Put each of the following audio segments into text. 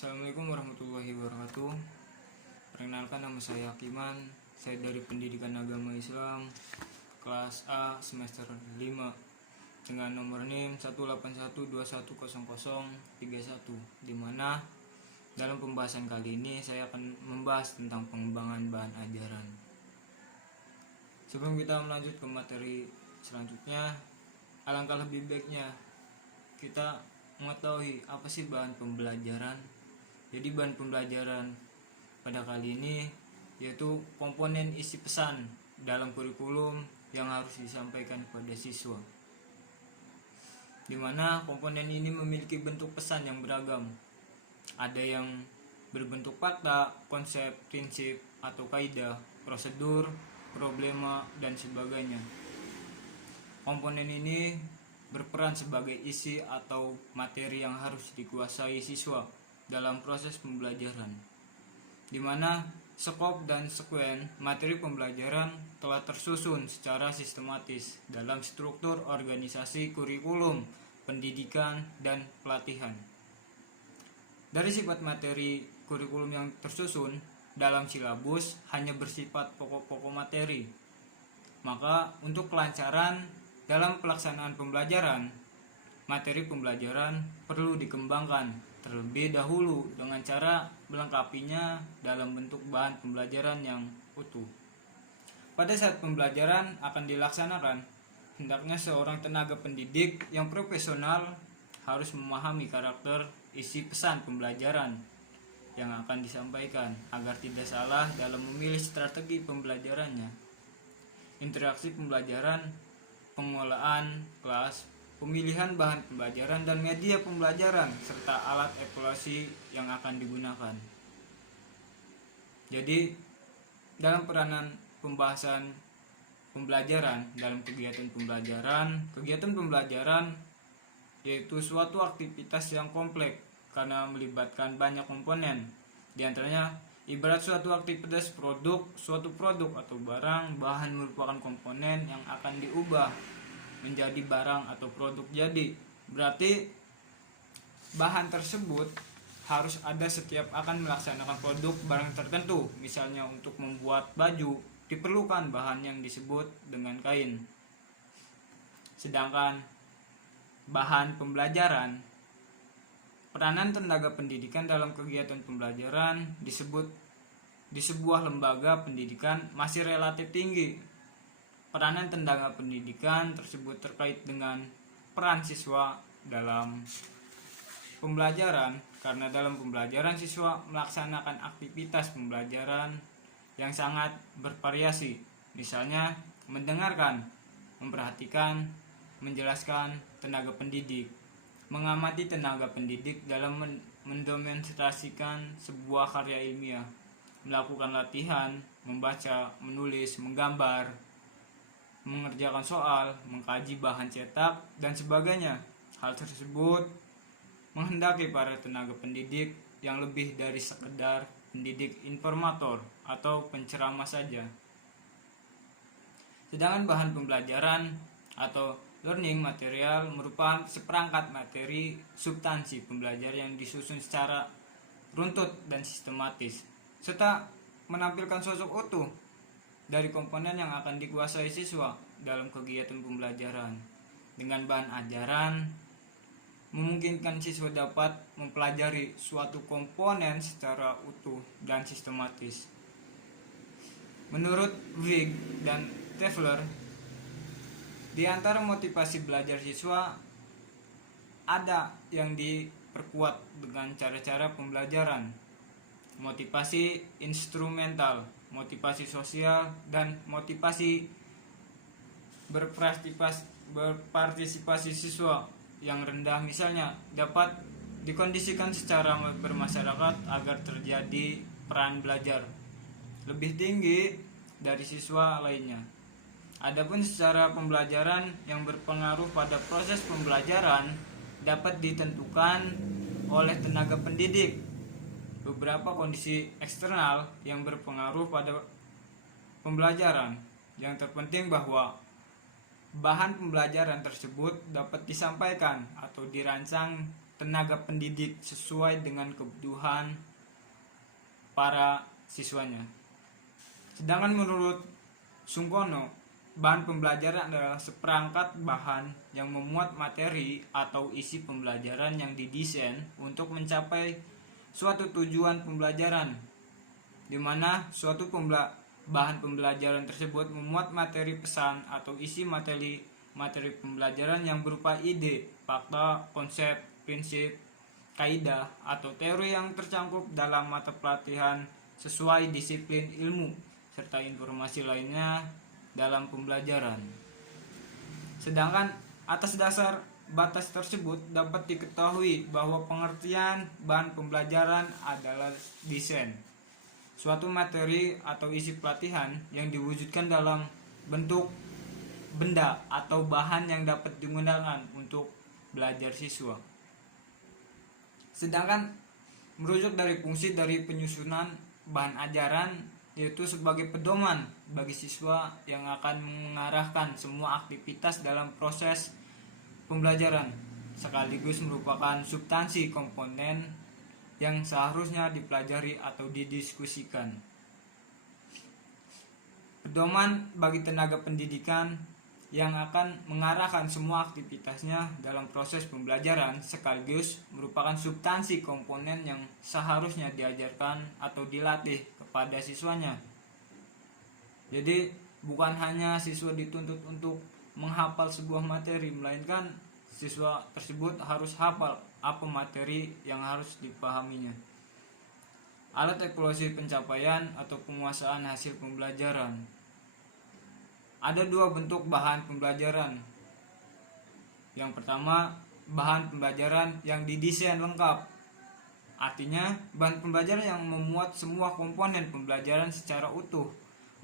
Assalamualaikum warahmatullahi wabarakatuh. Perkenalkan, nama saya Hakiman. Saya dari Pendidikan Agama Islam kelas A semester 5 dengan nomor NIM 181210031, di mana dalam pembahasan kali ini saya akan membahas tentang pengembangan bahan ajaran. Sebelum kita melanjut ke materi selanjutnya, alangkah lebih baiknya kita mengetahui apa sih bahan pembelajaran. Jadi bahan pembelajaran pada kali ini yaitu komponen isi pesan dalam kurikulum yang harus disampaikan kepada siswa, di mana komponen ini memiliki bentuk pesan yang beragam. Ada yang berbentuk fakta, konsep, prinsip, atau kaidah, prosedur, problema, dan sebagainya. Komponen ini berperan sebagai isi atau materi yang harus dikuasai siswa dalam proses pembelajaran, di mana skop dan sekuen materi pembelajaran telah tersusun secara sistematis dalam struktur organisasi kurikulum, pendidikan, dan pelatihan. Dari sifat materi kurikulum yang tersusun dalam silabus hanya bersifat pokok-pokok materi, maka untuk kelancaran dalam pelaksanaan pembelajaran, materi pembelajaran perlu dikembangkan terlebih dahulu dengan cara melengkapinya dalam bentuk bahan pembelajaran yang utuh. Pada saat pembelajaran akan dilaksanakan, hendaknya seorang tenaga pendidik yang profesional harus memahami karakter isi pesan pembelajaran yang akan disampaikan agar tidak salah dalam memilih strategi pembelajarannya. Interaksi pembelajaran, pengelolaan kelas, pemilihan bahan pembelajaran dan media pembelajaran, serta alat evaluasi yang akan digunakan. Jadi, dalam peranan pembahasan pembelajaran dalam kegiatan pembelajaran yaitu suatu aktivitas yang kompleks karena melibatkan banyak komponen. Di antaranya, ibarat suatu aktivitas suatu produk atau barang, bahan merupakan komponen yang akan diubah menjadi barang atau produk jadi. Berarti bahan tersebut harus ada setiap akan melaksanakan produk barang tertentu. Misalnya untuk membuat baju diperlukan bahan yang disebut dengan kain. Sedangkan bahan pembelajaran, peranan tenaga pendidikan dalam kegiatan pembelajaran disebut di sebuah lembaga pendidikan masih relatif tinggi. Peranan tenaga pendidikan tersebut terkait dengan peran siswa dalam pembelajaran, karena dalam pembelajaran siswa melaksanakan aktivitas pembelajaran yang sangat bervariasi, misalnya mendengarkan, memperhatikan, menjelaskan tenaga pendidik, mengamati tenaga pendidik dalam mendemonstrasikan sebuah karya ilmiah, melakukan latihan, membaca, menulis, menggambar, mengerjakan soal, mengkaji bahan cetak, dan sebagainya. Hal tersebut menghendaki para tenaga pendidik yang lebih dari sekedar pendidik informator atau penceramah saja. Sedangkan bahan pembelajaran atau learning material merupakan seperangkat materi substansi pembelajaran yang disusun secara runtut dan sistematis, serta menampilkan sosok utuh dari komponen yang akan dikuasai siswa dalam kegiatan pembelajaran. Dengan bahan ajaran memungkinkan siswa dapat mempelajari suatu komponen secara utuh dan sistematis. Menurut Wig dan Tefler, di antara motivasi belajar siswa ada yang diperkuat dengan cara-cara pembelajaran, motivasi instrumental, motivasi sosial, dan motivasi berpartisipasi siswa yang rendah, misalnya dapat dikondisikan secara bermasyarakat agar terjadi peran belajar lebih tinggi dari siswa lainnya. Adapun secara pembelajaran yang berpengaruh pada proses pembelajaran dapat ditentukan oleh tenaga pendidik. Beberapa kondisi eksternal yang berpengaruh pada pembelajaran. Yang terpenting bahwa bahan pembelajaran tersebut dapat disampaikan atau dirancang tenaga pendidik sesuai dengan kebutuhan para siswanya. Sedangkan menurut Sungkono, bahan pembelajaran adalah seperangkat bahan yang memuat materi atau isi pembelajaran yang didesain untuk mencapai suatu tujuan pembelajaran, di mana suatu bahan pembelajaran tersebut memuat materi pesan atau isi materi pembelajaran yang berupa ide, fakta, konsep, prinsip, kaidah, atau teori yang tercangkup dalam mata pelatihan sesuai disiplin ilmu, serta informasi lainnya dalam pembelajaran. Sedangkan atas dasar batas tersebut dapat diketahui bahwa pengertian bahan pembelajaran adalah desain suatu materi atau isi pelatihan yang diwujudkan dalam bentuk benda atau bahan yang dapat digunakan untuk belajar siswa. Sedangkan merujuk dari fungsi dari penyusunan bahan ajaran, yaitu sebagai pedoman bagi siswa yang akan mengarahkan semua aktivitas dalam proses pembelajaran, sekaligus merupakan substansi komponen yang seharusnya dipelajari atau didiskusikan. Pedoman bagi tenaga pendidikan yang akan mengarahkan semua aktivitasnya dalam proses pembelajaran sekaligus merupakan substansi komponen yang seharusnya diajarkan atau dilatih kepada siswanya. Jadi bukan hanya siswa dituntut untuk menghafal sebuah materi, melainkan siswa tersebut harus hafal apa materi yang harus dipahaminya. Alat evaluasi pencapaian atau penguasaan hasil pembelajaran. Ada dua bentuk bahan pembelajaran. Yang pertama, bahan pembelajaran yang didesain lengkap. Artinya, bahan pembelajaran yang memuat semua komponen pembelajaran secara utuh,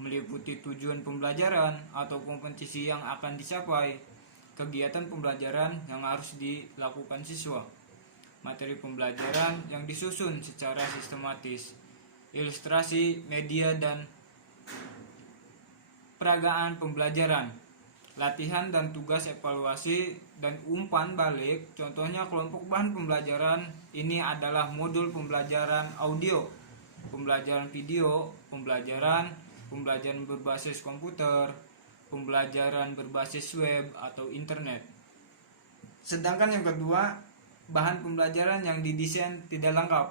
meliputi tujuan pembelajaran atau kompetisi yang akan dicapai, kegiatan pembelajaran yang harus dilakukan siswa, materi pembelajaran yang disusun secara sistematis, ilustrasi, media, dan peragaan pembelajaran, latihan dan tugas evaluasi, dan umpan balik. Contohnya kelompok bahan pembelajaran ini adalah modul pembelajaran audio, pembelajaran video, pembelajaran berbasis komputer, pembelajaran berbasis web atau internet. Sedangkan yang kedua, bahan pembelajaran yang didesain tidak lengkap.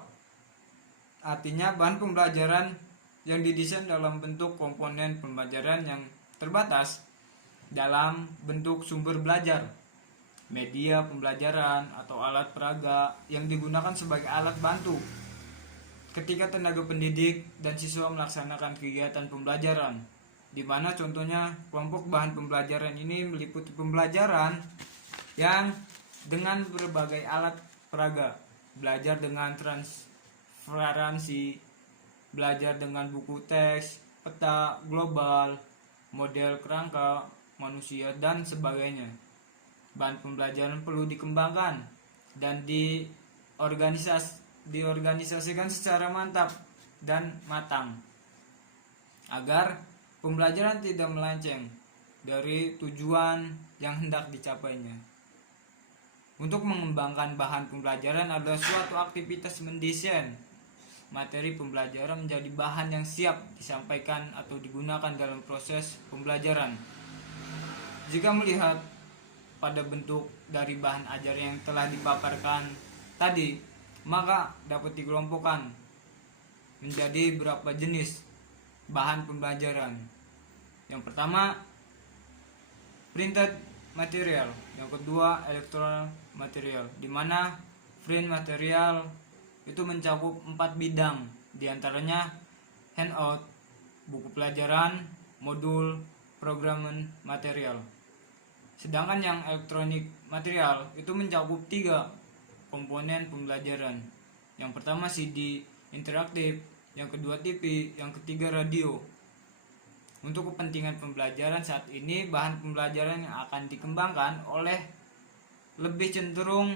Artinya bahan pembelajaran yang didesain dalam bentuk komponen pembelajaran yang terbatas dalam bentuk sumber belajar, media pembelajaran, atau alat peraga yang digunakan sebagai alat bantu ketika tenaga pendidik dan siswa melaksanakan kegiatan pembelajaran, di mana contohnya kelompok bahan pembelajaran ini meliputi pembelajaran yang dengan berbagai alat peraga, belajar dengan transparansi, belajar dengan buku teks, peta global, model kerangka manusia, dan sebagainya. Bahan pembelajaran perlu dikembangkan dan diorganisasikan secara mantap dan matang agar pembelajaran tidak melenceng dari tujuan yang hendak dicapainya. Untuk mengembangkan bahan pembelajaran adalah suatu aktivitas mendesain materi pembelajaran menjadi bahan yang siap disampaikan atau digunakan dalam proses pembelajaran. Jika melihat pada bentuk dari bahan ajar yang telah dipaparkan tadi, maka dapat dikelompokkan menjadi beberapa jenis bahan pembelajaran. Yang pertama, printed material. Yang kedua, electoral material, di mana print material itu mencakup 4 bidang, diantaranya handout, buku pelajaran, modul, programming material. Sedangkan yang elektronik material itu mencakup 3 komponen pembelajaran. Yang pertama CD interaktif, yang kedua TV, yang ketiga radio. Untuk kepentingan pembelajaran saat ini, bahan pembelajaran yang akan dikembangkan oleh lebih cenderung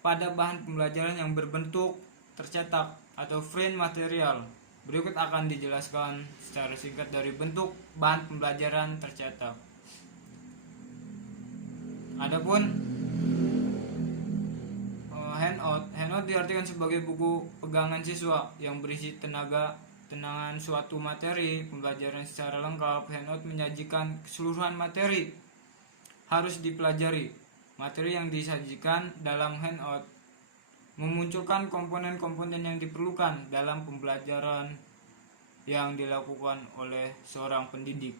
pada bahan pembelajaran yang berbentuk tercetak atau print material. Berikut akan dijelaskan secara singkat dari bentuk bahan pembelajaran tercetak. Adapun Handout diartikan sebagai buku pegangan siswa yang berisi tenangan suatu materi pembelajaran secara lengkap. Handout menyajikan keseluruhan materi harus dipelajari. Materi yang disajikan dalam handout memunculkan komponen-komponen yang diperlukan dalam pembelajaran yang dilakukan oleh seorang pendidik.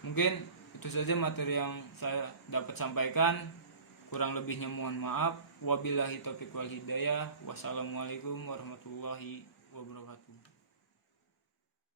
Mungkin itu saja materi yang saya dapat sampaikan. Kurang lebihnya mohon maaf. Wabillahi taufiq wal hidayah. Wassalamualaikum warahmatullahi wabarakatuh.